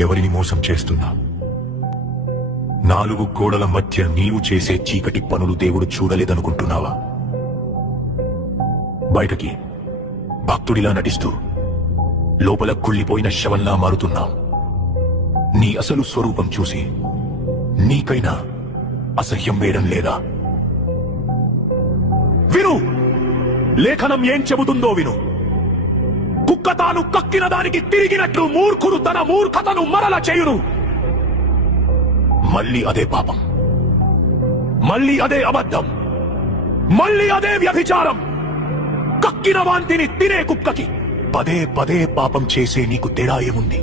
ఎవరిని మోసం చేస్తున్నా? నాలుగు గోడల మధ్య నీవు చేసే చీకటి పనులు దేవుడు చూడలేదనుకుంటున్నావా? బయటకి భక్తుడిలా నటిస్తూ లోపల కుళ్ళిపోయిన శవంలా మారుతున్నావు. నీ అసలు స్వరూపం చూసి నీకైనా అసహ్యం వేయడం లేదా? విను, లేఖనం ఏం చెబుతుందో విను. కుక్క తాను కక్కిన దానికి తిరిగినట్లు మూర్ఖుడు తన మూర్ఖతను మరల చేయును. మళ్ళీ అదే పాపం, మళ్ళీ అదే అబద్ధం, మళ్ళీ అదే వ్యభిచారం. కక్కిన వాంతిని తినే కుక్కకి పదే పదే పాపం చేసే నీకు తేడా ఏముంది?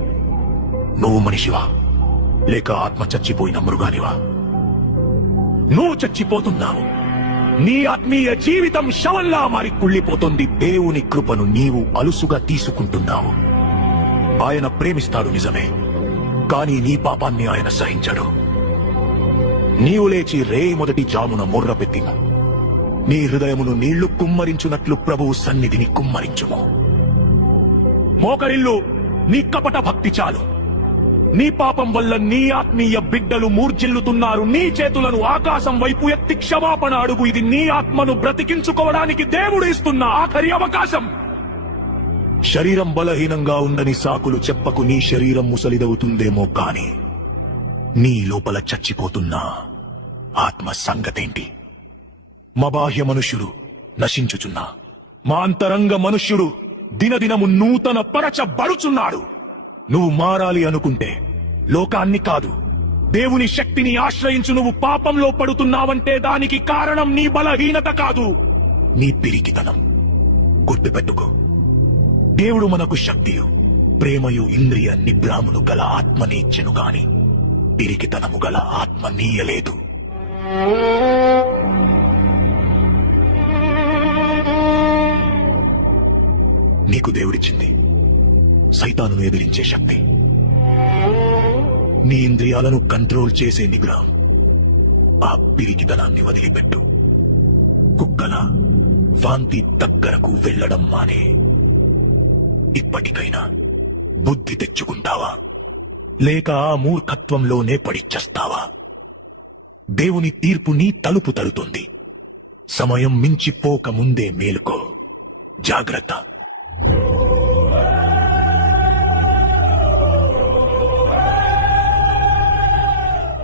నువ్వు మనిషివా లేక ఆత్మ చచ్చిపోయిన మృగానివా? నువ్వు చచ్చిపోతున్నావు. నీ ఆత్మీయ జీవితం శవంలా మారి కుళ్ళిపోతుంది. దేవుని కృపను నీవు అలుసుగా తీసుకుంటున్నావు. ఆయన ప్రేమిస్తాడు నిజమే, కానీ నీ పాపాన్ని ఆయన సహించడు. నీవు లేచి మొదటి జామున మొర్ర పెట్టిన నీ హృదయమును నీళ్లు కుమ్మరించున్నట్లు ప్రభువు సన్నిధిని కుమ్మరించుము. మోకరిల్లు, నీ కపట భక్తి చాలు. నీ పాపం వల్ల నీ ఆత్మీయ బిడ్డలు మూర్జిల్లుతున్నారు. నీ చేతులను ఆకాశం వైపు ఎత్తి క్షమాపణ అడుగు. ఇది నీ ఆత్మను బ్రతికించుకోవడానికి దేవుడు ఇస్తున్న ఆఖరి అవకాశం. శరీరం బలహీనంగా ఉందని సాకులు చెప్పకు. నీ శరీరం ముసలిదవుతుందేమో కాని నీ లోపల చచ్చిపోతున్న ఆత్మ సంగతేంటి? మా బాహ్య మనుష్యుడు నశించుచున్నా, మా అంతరంగ మనుష్యుడు దినదినము నూతన పరచబడుచున్నాడు. నువ్వు మారాలి అనుకుంటే లోకాన్ని కాదు, దేవుని శక్తిని ఆశ్రయించు. నువ్వు పాపంలో పడుతున్నావంటే దానికి కారణం నీ బలహీనత కాదు, నీ పిరికితనం. గుర్తుపెట్టుకో, దేవుడు మనకు శక్తియు ప్రేమయు ఇంద్రియ నిగ్రహమును గల ఆత్మనిచ్చెను గాని పిరికితనము గల ఆత్మ నీయలేదు. నీకు దేవుడిచ్చింది సైతానును ఎదిరించే శక్తి, నీ ఇంద్రియాలను కంట్రోల్ చేసే నిగ్రహం. ఆ పిరికితనాన్ని వదిలిపెట్టు. కుక్కల వాంతి దగ్గరకు వెళ్లడం మానే. ఇప్పటికైనా బుద్ధి తెచ్చుకుంటావా లేక ఆ మూర్ఖత్వంలోనే పడిచ్చేస్తావా? దేవుని తీర్పు నీ తలుపు తడుతుంది. సమయం మించిపోక ముందే మేలుకో. జాగ్రత్త.